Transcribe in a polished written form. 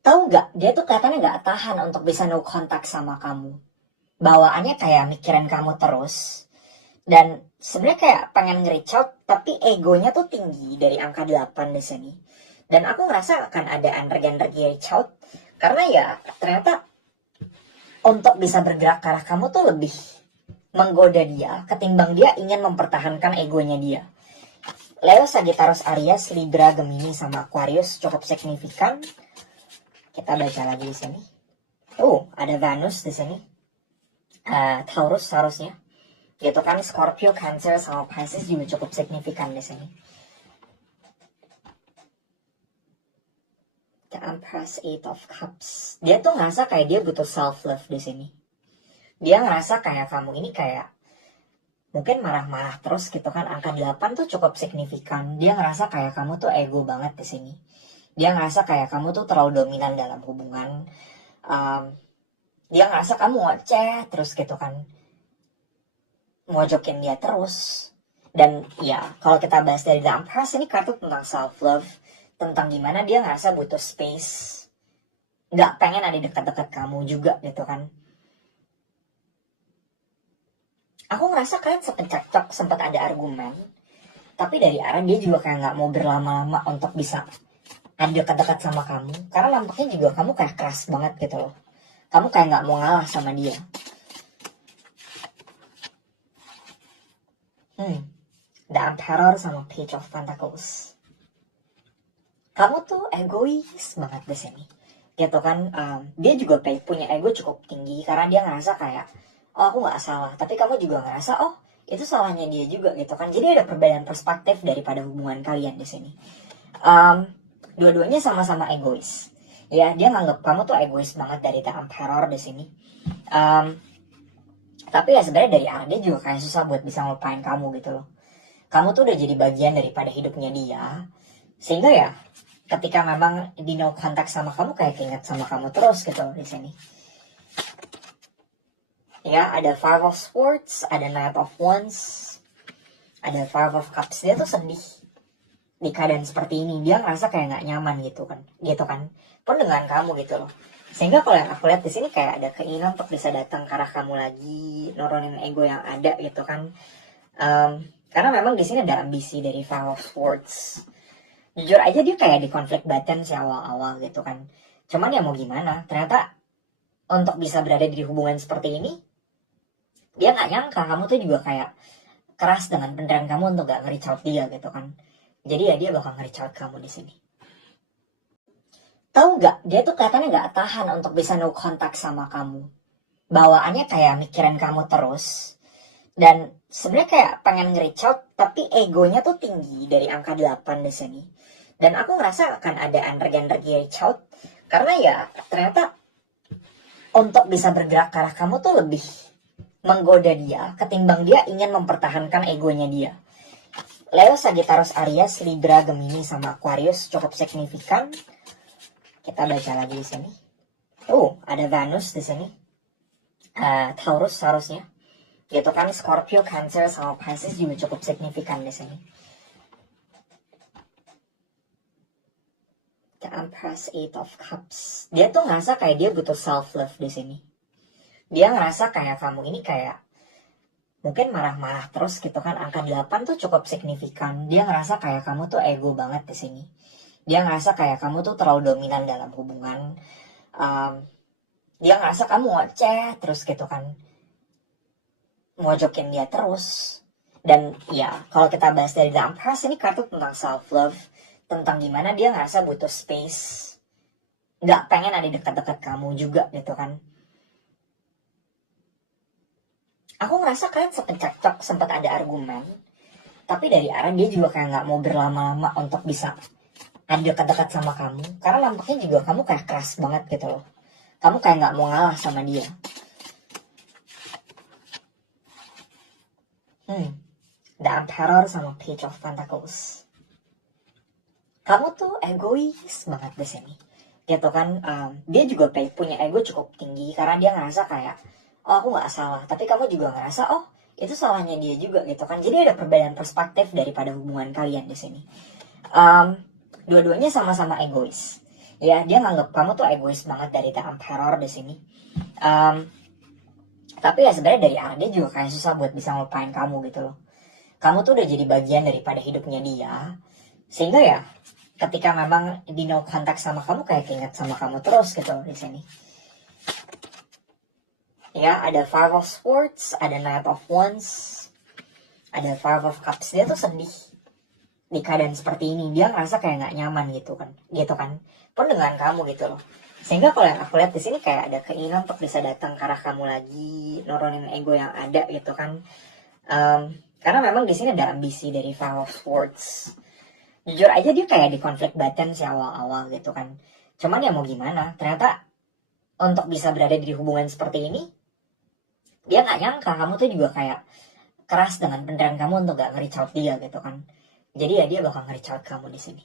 Tahu nggak, dia tuh kelihatannya nggak tahan untuk bisa no contact sama kamu. Bawaannya kayak mikirin kamu terus. Dan sebenarnya kayak pengen nge-reach out, tapi egonya tuh tinggi dari angka 8 di sini. Dan aku ngerasa akan ada energi-energi reach out. Karena ya ternyata untuk bisa bergerak ke arah kamu tuh lebih menggoda dia ketimbang dia ingin mempertahankan egonya dia. Leo, Sagittarius, Aries, Libra, Gemini, sama Aquarius cukup signifikan. Kita baca lagi di sini. Ada Venus di sini. Taurus seharusnya. Gitu kan, Scorpio, Cancer, sama Pisces juga cukup signifikan di sini. The Empress, Eight of Cups. Dia tuh ngerasa kayak dia butuh self-love di sini. Dia ngerasa kayak kamu ini kayak mungkin marah-marah terus gitu kan. Angka 8 tuh cukup signifikan. Dia ngerasa kayak kamu tuh ego banget di sini. Dia ngerasa kayak kamu tuh terlalu dominan dalam hubungan. Dia ngerasa kamu ngoceh terus gitu kan. Mojokin dia terus. Dan ya, kalau kita bahas dari The Empress, ini kartu tentang self-love. Tentang gimana dia ngerasa butuh space. Gak pengen ada dekat-dekat kamu juga gitu kan. Aku ngerasa kalian sempet cekcok, sempet ada argumen. Tapi dari arah dia juga kayak gak mau berlama-lama untuk bisa ada dekat-dekat sama kamu. Karena nampaknya juga kamu kayak keras banget gitu loh. Kamu kayak gak mau ngalah sama dia. The Emperor sama Page of Pentacles. Kamu tuh egois banget di sini, gitu kan? Dia juga punya ego cukup tinggi karena dia ngerasa kayak, oh aku nggak salah, tapi kamu juga ngerasa, oh itu salahnya dia juga, gitu kan? Jadi ada perbedaan perspektif daripada hubungan kalian di sini. Dua-duanya sama-sama egois, ya. Dia nganggap kamu tuh egois banget dari The Emperor di sini. Tapi ya sebenarnya dari arah dia juga kayak susah buat bisa ngelupain kamu gitu loh. Kamu tuh udah jadi bagian daripada hidupnya dia, sehingga ya ketika memang di no contact sama kamu kayak keinget sama kamu terus gitu di sini. Ya, ada Five of Swords, ada Knight of Wands, ada Five of Cups. Dia tuh sedih di keadaan seperti ini. Dia ngerasa kayak nggak nyaman gitu kan, pun dengan kamu gitu loh. Sehingga kalau yang aku lihat di sini kayak ada keinginan untuk bisa datang ke arah kamu lagi, nurunin ego yang ada gitu kan. Karena memang di sini ada ambisi dari Five of Swords. Jujur aja dia kayak di konflik batin sih awal-awal gitu kan. Cuman ya mau gimana, ternyata untuk bisa berada di hubungan seperti ini, dia gak nyangka kamu tuh juga kayak keras dengan beneran kamu untuk gak nge-reach out dia gitu kan. Jadi ya dia bakal nge-reach out kamu di sini. Tahu gak, dia tuh kelihatannya gak tahan untuk bisa no contact sama kamu. Bawaannya kayak mikirin kamu terus. Dan sebenarnya kayak pengen nge-reach out, tapi egonya tuh tinggi dari angka 8 di sini. Dan aku ngerasa akan ada energi-energi reach out. Karena ya ternyata untuk bisa bergerak ke arah kamu tuh lebih menggoda dia ketimbang dia ingin mempertahankan egonya dia. Leo, Sagittarius, Aries, Libra, Gemini, sama Aquarius cukup signifikan. Kita baca lagi di sini. Ada Venus di sini. Taurus seharusnya. Gitu kan, Scorpio, Cancer, sama Pisces juga cukup signifikan di sini. The Empress, Eight of Cups. Dia tuh ngerasa kayak dia butuh self-love di sini. Dia ngerasa kayak kamu ini kayak mungkin marah-marah terus gitu kan. Angka 8 tuh cukup signifikan. Dia ngerasa kayak kamu tuh ego banget di sini. Dia ngerasa kayak kamu tuh terlalu dominan dalam hubungan. Dia ngerasa kamu ngoceh terus gitu kan. Mojokin dia terus. Dan ya, kalau kita bahas dari The Empress, ini kartu tentang self-love. Tentang gimana dia ngerasa butuh space. Gak pengen ada dekat-dekat kamu juga gitu kan. Aku ngerasa kalian sempet cekcok, sempet ada argumen. Tapi dari arah dia juga kayak gak mau berlama-lama untuk bisa ada dekat-dekat sama kamu. Karena nampaknya juga kamu kayak keras banget gitu loh. Kamu kayak gak mau ngalah sama dia. The Emperor sama Page of Pentacles. Kamu tuh egois banget di sini, gitu kan? Dia juga punya ego cukup tinggi karena dia ngerasa kayak, oh aku nggak salah, tapi kamu juga ngerasa, oh itu salahnya dia juga, gitu kan? Jadi ada perbedaan perspektif daripada hubungan kalian di sini. Dua-duanya sama-sama egois, Ya, dia nganggap kamu tuh egois banget dari The Emperor di sini. Um, tapi ya sebenarnya dari arah dia juga kayak susah buat bisa ngelupain kamu gitu loh. Kamu tuh udah jadi bagian daripada hidupnya dia, sehingga ya ketika memang di no contact sama kamu kayak keinget sama kamu terus gitu loh di sini. Ya, ada Five of Swords, ada Knight of Wands, ada Five of Cups. Dia tuh sedih di keadaan seperti ini. Dia ngerasa kayak nggak nyaman gitu kan, pun dengan kamu gitu loh. Sehingga kalau yang aku lihat di sini kayak ada keinginan untuk bisa datang ke arah kamu lagi, nurunin ego yang ada gitu kan. Karena memang di sini ada ambisi dari Five of Swords. Jujur aja dia kayak di konflik batin sih awal-awal gitu kan. Cuman ya mau gimana, ternyata untuk bisa berada di hubungan seperti ini, dia nggak nyangka kamu tuh juga kayak keras dengan beneran kamu untuk gak nge-reach out dia gitu kan. Jadi ya dia bakal nge-reach out kamu di sini.